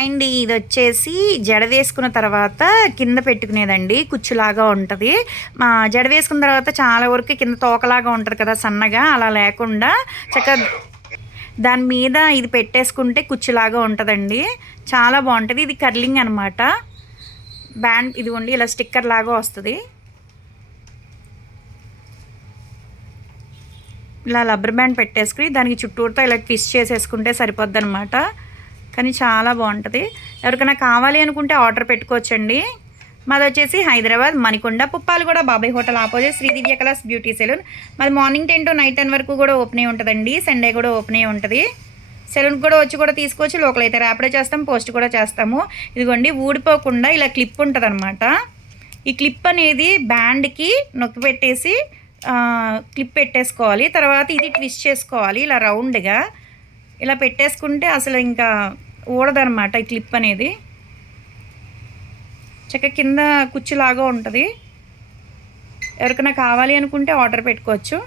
And ఇది వచ్చేసి జడ వేసుకున్న తర్వాత కింద పెట్టుకునేదండి, కుచ్చులాగా ఉంటుంది. మా జడ వేసుకున్న తర్వాత చాలా వరకు కింద తోకలాగా ఉంటుంది కదా సన్నగా, అలా లేకుండా చక్కగా దాని మీద ఇది పెట్టేసుకుంటే కుచ్చులాగా ఉంటుందండి. చాలా బాగుంటుంది. ఇది కర్లింగ్ అనమాట. బ్యాండ్ ఇదిగోండి ఇలా స్టిక్కర్ లాగా వస్తుంది. ఇలా రబ్బర్ బ్యాండ్ పెట్టేసుకుని దానికి చుట్టూతో ఇలా ట్విస్ట్ చేసేసుకుంటే సరిపోద్ది అనమాట. కానీ చాలా బాగుంటుంది. ఎవరికైనా కావాలి అనుకుంటే ఆర్డర్ పెట్టుకోవచ్చండి. మాది వచ్చేసి హైదరాబాద్ మణికొండ పుప్పాలగూడ బాబాయ్ హోటల్ ఆపోజిట్ శ్రీ దివ్య కలర్స్ బ్యూటీ సెలూన్. మాది మార్నింగ్ 10 to నైట్ 10 వరకు కూడా ఓపెన్ అయి ఉంటుందండి. సండే కూడా ఓపెన్ అయి ఉంటుంది. సెలూన్కి కూడా వచ్చి కూడా తీసుకోవచ్చు. లోకల్ అయితే ర్యాపిడో చేస్తాం, పోస్ట్ కూడా చేస్తాము. ఇదిగోండి ఊడిపోకుండా ఇలా క్లిప్ ఉంటుంది అనమాట. ఈ క్లిప్ అనేది బ్యాండ్కి నొక్కి పెట్టేసి క్లిప్ పెట్టేసుకోవాలి. తర్వాత ఇది ట్విస్ట్ చేసుకోవాలి ఇలా రౌండ్గా. ఇలా పెట్టేసుకుంటే అసలు ఇంకా ఊడదనమాట ఈ క్లిప్ అనేది. చక్కగా కింద కుచ్చులాగా ఉంటుంది. ఎవరికైనా కావాలి అనుకుంటే ఆర్డర్ పెట్టుకోవచ్చు.